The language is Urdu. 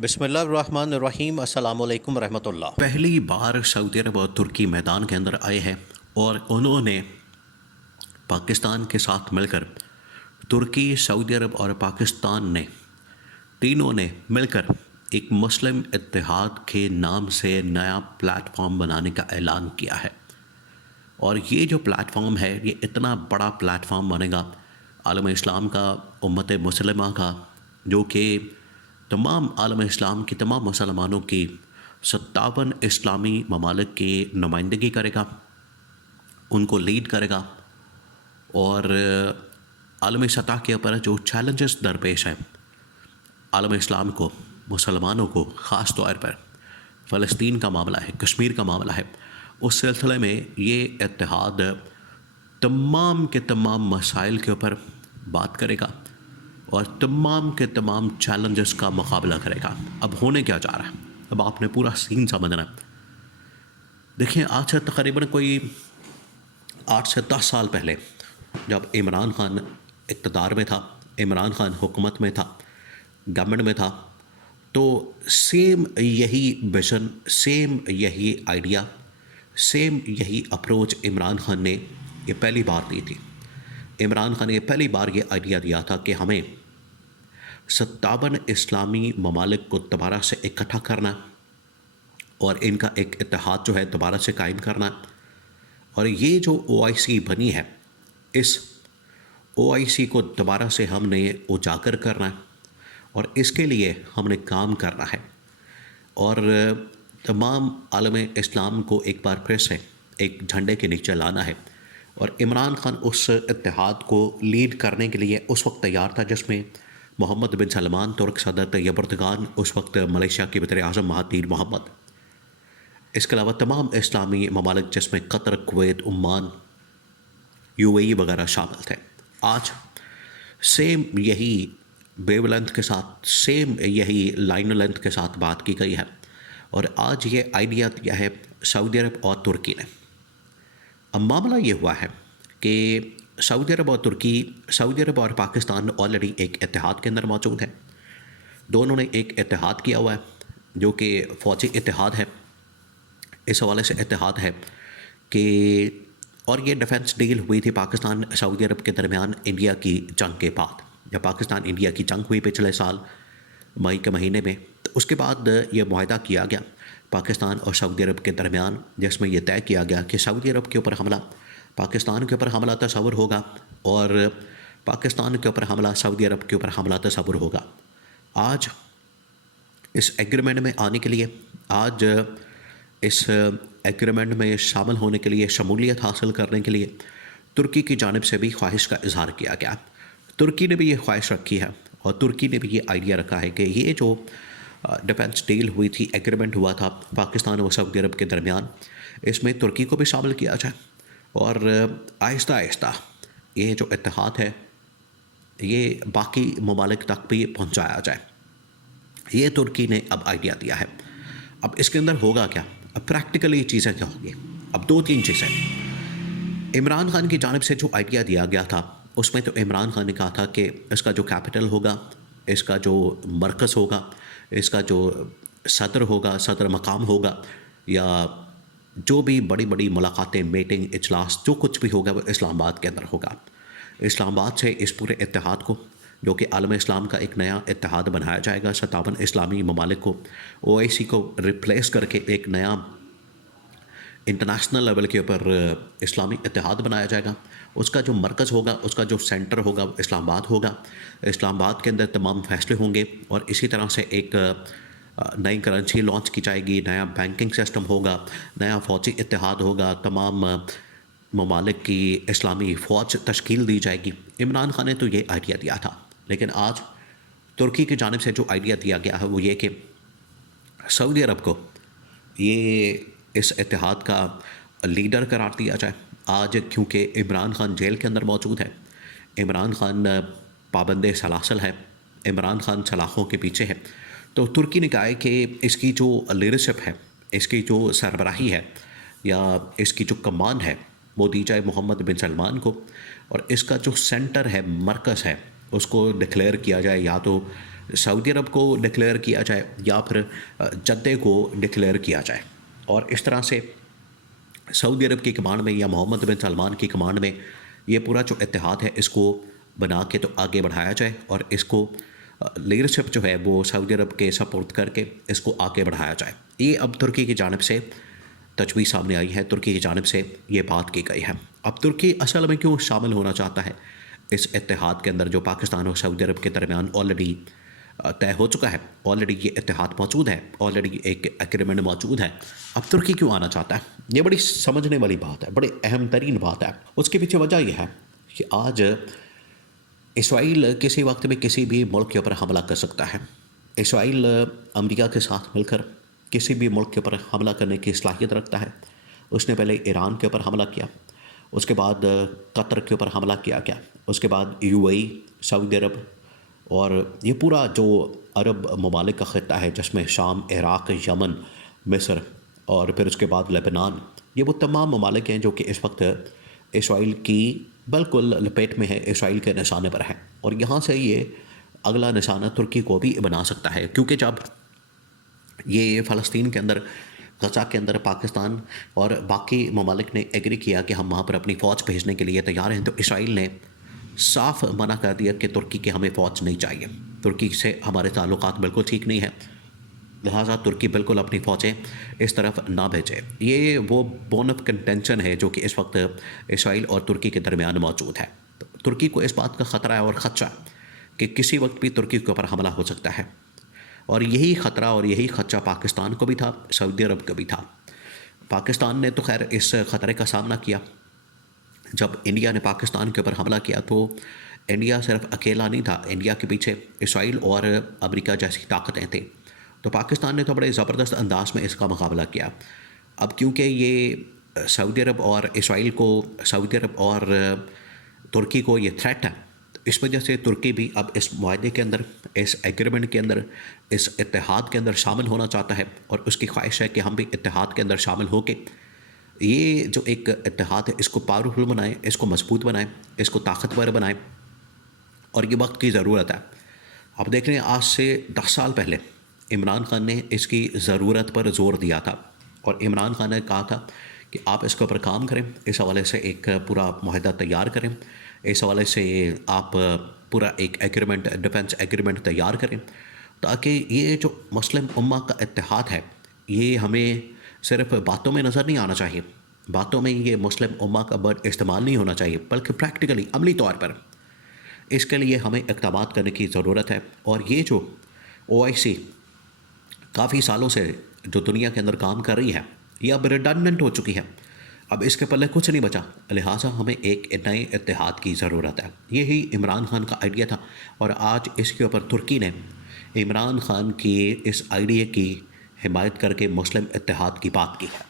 بسم اللہ الرحمن الرحیم، السلام علیکم ورحمۃ اللہ۔ پہلی بار سعودی عرب اور ترکی میدان کے اندر آئے ہیں اور انہوں نے پاکستان کے ساتھ مل کر ترکی، سعودی عرب اور پاکستان نے تینوں نے مل کر ایک مسلم اتحاد کے نام سے نیا پلیٹ فارم بنانے کا اعلان کیا ہے۔ اور یہ جو پلیٹ فارم ہے یہ اتنا بڑا پلیٹ فارم بنے گا عالم اسلام کا، امت مسلمہ کا، جو کہ تمام عالم اسلام کی تمام مسلمانوں کی 57 اسلامی ممالک کی نمائندگی کرے گا، ان کو لیڈ کرے گا، اور عالمی سطح کے اوپر جو چیلنجز درپیش ہیں عالم اسلام کو، مسلمانوں کو، خاص طور پر فلسطین کا معاملہ ہے، کشمیر کا معاملہ ہے، اس سلسلے میں یہ اتحاد تمام کے تمام مسائل کے اوپر بات کرے گا اور تمام کے تمام چیلنجز کا مقابلہ کرے گا۔ اب ہونے کیا جا رہا ہے، اب آپ نے پورا سین سمجھنا ہے۔ دیکھیں، آج سے تقریباً کوئی 8 سے 10 سال پہلے جب عمران خان اقتدار میں تھا، عمران خان حکومت میں تھا، گورنمنٹ میں تھا، تو سیم یہی ویژن، سیم یہی آئیڈیا، سیم یہی اپروچ عمران خان نے یہ پہلی بار دی تھی۔ عمران خان نے یہ پہلی بار یہ آئیڈیا دیا تھا کہ ہمیں 57 اسلامی ممالک کو دوبارہ سے اکٹھا کرنا اور ان کا ایک اتحاد جو ہے دوبارہ سے قائم کرنا، اور یہ جو OIC بنی ہے، اس OIC کو دوبارہ سے ہم نے اجاگر کرنا ہے اور اس کے لیے ہم نے کام کرنا ہے، اور تمام عالم اسلام کو ایک بار پھر سے ایک جھنڈے کے نیچے لانا ہے۔ اور عمران خان اس اتحاد کو لیڈ کرنے کے لیے اس وقت تیار تھا جس میں محمد بن سلمان ترک صدر، طیب اردگان اس وقت ملیشیا کے وزیر اعظم مہاتیر محمد، اس کے علاوہ تمام اسلامی ممالک جس میں قطر، کویت، عمان، UAE وغیرہ شامل تھے۔ آج سیم یہی ویو لینتھ کے ساتھ، سیم یہی لائن لینتھ کے ساتھ بات کی گئی ہے، اور آج یہ آئیڈیا دیا ہے سعودی عرب اور ترکی نے۔ اب معاملہ یہ ہوا ہے کہ سعودی عرب اور پاکستان آلریڈی ایک اتحاد کے اندر موجود ہے۔ دونوں نے ایک اتحاد کیا ہوا ہے جو کہ فوجی اتحاد ہے، اس حوالے سے اتحاد ہے کہ، اور یہ ڈیفنس ڈیل ہوئی تھی پاکستان سعودی عرب کے درمیان انڈیا کی جنگ کے بعد، جب پاکستان انڈیا کی جنگ ہوئی پچھلے سال مئی کے مہینے میں، تو اس کے بعد یہ معاہدہ کیا گیا پاکستان اور سعودی عرب کے درمیان، جس میں یہ طے کیا گیا کہ سعودی عرب کے اوپر حملہ پاکستان کے اوپر حملہ تصور ہوگا اور پاکستان کے اوپر حملہ سعودی عرب کے اوپر حملہ تصور ہوگا۔ آج اس ایگریمنٹ میں آنے کے لیے، آج اس ایگریمنٹ میں شامل ہونے کے لیے، شمولیت حاصل کرنے کے لیے ترکی کی جانب سے بھی خواہش کا اظہار کیا گیا۔ ترکی نے بھی یہ خواہش رکھی ہے اور ترکی نے بھی یہ آئیڈیا رکھا ہے کہ یہ جو ڈیفنس ڈیل ہوئی تھی، ایگریمنٹ ہوا تھا پاکستان اور سعودی عرب کے درمیان، اس میں ترکی کو بھی شامل کیا جائے اور آہستہ آہستہ یہ جو اتحاد ہے یہ باقی ممالک تک بھی پہنچایا جائے۔ یہ ترکی نے اب آئیڈیا دیا ہے۔ اب اس کے اندر ہوگا کیا، اب پریکٹیکلی چیزیں کیا ہوگی؟ اب 2-3 چیزیں۔ عمران خان کی جانب سے جو آئیڈیا دیا گیا تھا اس میں تو عمران خان نے کہا تھا کہ اس کا جو کیپٹل ہوگا، اس کا جو مرکز ہوگا، اس کا جو صدر ہوگا، صدر مقام ہوگا، یا جو بھی بڑی بڑی ملاقاتیں، میٹنگ، اجلاس، جو کچھ بھی ہوگا وہ اسلام آباد کے اندر ہوگا۔ اسلام آباد سے اس پورے اتحاد کو، جو کہ عالم اسلام کا ایک نیا اتحاد بنایا جائے گا، 57 اسلامی ممالک کو، OIC کو ریپلیس کر کے ایک نیا انٹرنیشنل لیول کے اوپر اسلامی اتحاد بنایا جائے گا۔ اس کا جو مرکز ہوگا، اس کا جو سینٹر ہوگا وہ اسلام آباد ہوگا۔ اسلام آباد کے اندر تمام فیصلے ہوں گے، اور اسی طرح سے ایک نئی کرنسی لانچ کی جائے گی، نیا بینکنگ سسٹم ہوگا، نیا فوجی اتحاد ہوگا، تمام ممالک کی اسلامی فوج تشکیل دی جائے گی۔ عمران خان نے تو یہ آئیڈیا دیا تھا، لیکن آج ترکی کی جانب سے جو آئیڈیا دیا گیا ہے وہ یہ کہ سعودی عرب کو یہ اس اتحاد کا لیڈر قرار دیا جائے۔ آج کیونکہ عمران خان جیل کے اندر موجود ہے، عمران خان پابند سلاسل ہے، عمران خان سلاخوں کے پیچھے ہے، تو ترکی نے کہا ہے کہ اس کی جو لیڈرشپ ہے، اس کی جو سربراہی ہے یا اس کی جو کمان ہے وہ دی جائے محمد بن سلمان کو، اور اس کا جو سینٹر ہے، مرکز ہے، اس کو ڈکلیئر کیا جائے یا تو سعودی عرب کو ڈکلیئر کیا جائے یا پھر جدہ کو ڈکلیئر کیا جائے، اور اس طرح سے سعودی عرب کی کمانڈ میں یا محمد بن سلمان کی کمانڈ میں یہ پورا جو اتحاد ہے اس کو بنا کے تو آگے بڑھایا جائے، اور اس کو لیڈرشپ جو ہے وہ سعودی عرب کے سپورٹ کر کے اس کو آگے بڑھایا جائے۔ یہ اب ترکی کی جانب سے تجویز سامنے آئی ہے، ترکی کی جانب سے یہ بات کی گئی ہے۔ اب ترکی اصل میں کیوں شامل ہونا چاہتا ہے اس اتحاد کے اندر جو پاکستان اور سعودی عرب کے درمیان آلریڈی طے ہو چکا ہے، آلریڈی یہ اتحاد موجود ہے، آلریڈی ایک ایگریمنٹ موجود ہے، اب ترکی کیوں آنا چاہتا ہے؟ یہ بڑی سمجھنے والی بات ہے، بڑی اہم ترین بات ہے۔ اس کے پیچھے وجہ یہ ہے کہ آج اسرائیل کسی وقت میں کسی بھی ملک کے اوپر حملہ کر سکتا ہے۔ اسرائیل امریکہ کے ساتھ مل کر کسی بھی ملک کے اوپر حملہ کرنے کی صلاحیت رکھتا ہے۔ اس نے پہلے ایران کے اوپر حملہ کیا، اس کے بعد قطر کے اوپر حملہ کیا گیا، اس کے بعد UAE، سعودی عرب، اور یہ پورا جو عرب ممالک کا خطہ ہے جس میں شام، عراق، یمن، مصر اور پھر اس کے بعد لبنان، یہ وہ تمام ممالک ہیں جو کہ اس وقت اسرائیل کی بالکل لپیٹ میں ہے، اسرائیل کے نشانے پر ہے، اور یہاں سے یہ اگلا نشانہ ترکی کو بھی بنا سکتا ہے، کیونکہ جب یہ فلسطین کے اندر، غزہ کے اندر پاکستان اور باقی ممالک نے ایگری کیا کہ ہم وہاں پر اپنی فوج بھیجنے کے لیے تیار ہیں، تو اسرائیل نے صاف منع کر دیا کہ ترکی کے ہمیں فوج نہیں چاہیے، ترکی سے ہمارے تعلقات بالکل ٹھیک نہیں ہیں، لہٰذا ترکی بالکل اپنی فوجیں اس طرف نہ بھیجے۔ یہ وہ بون آف کنٹینشن ہے جو کہ اس وقت اسرائیل اور ترکی کے درمیان موجود ہے۔ ترکی کو اس بات کا خطرہ ہے اور خدشہ کہ کسی وقت بھی ترکی کے اوپر حملہ ہو سکتا ہے، اور یہی خطرہ اور یہی خدشہ پاکستان کو بھی تھا، سعودی عرب کو بھی تھا۔ پاکستان نے تو خیر اس خطرے کا سامنا کیا۔ جب انڈیا نے پاکستان کے اوپر حملہ کیا تو انڈیا صرف اکیلا نہیں تھا، انڈیا کے پیچھے اسرائیل اور امریکہ جیسی طاقتیں تھیں، تو پاکستان نے تو بڑے زبردست انداز میں اس کا مقابلہ کیا۔ اب کیونکہ یہ سعودی عرب اور اسرائیل کو، سعودی عرب اور ترکی کو یہ تھریٹ ہے، اس وجہ سے ترکی بھی اب اس معاہدے کے اندر، اس ایگریمنٹ کے اندر، اس اتحاد کے اندر شامل ہونا چاہتا ہے، اور اس کی خواہش ہے کہ ہم بھی اتحاد کے اندر شامل ہو کے یہ جو ایک اتحاد ہے اس کو پاورفل بنائیں، اس کو مضبوط بنائیں، اس کو طاقتور بنائیں، اور یہ وقت کی ضرورت ہے۔ اب دیکھ رہے ہیں آج سے 10 سال پہلے عمران خان نے اس کی ضرورت پر زور دیا تھا، اور عمران خان نے کہا تھا کہ آپ اس کے اوپر کام کریں، اس حوالے سے ایک پورا معاہدہ تیار کریں، اس حوالے سے آپ پورا ایک ایگریمنٹ، ڈیفنس ایگریمنٹ تیار کریں، تاکہ یہ جو مسلم امہ کا اتحاد ہے یہ ہمیں صرف باتوں میں نظر نہیں آنا چاہیے، باتوں میں یہ مسلم امہ کا برڈ استعمال نہیں ہونا چاہیے، بلکہ پریکٹیکلی، عملی طور پر اس کے لیے ہمیں اقدامات کرنے کی ضرورت ہے۔ اور یہ جو OIC کافی سالوں سے جو دنیا کے اندر کام کر رہی ہے یہ اب ریڈنڈنٹ ہو چکی ہے، اب اس کے پلے کچھ نہیں بچا، لہٰذا ہمیں ایک نئے اتحاد کی ضرورت ہے۔ یہی عمران خان کا آئیڈیا تھا، اور آج اس کے اوپر ترکی نے عمران خان کی اس آئیڈیا کی حمایت کر کے مسلم اتحاد کی بات کی ہے۔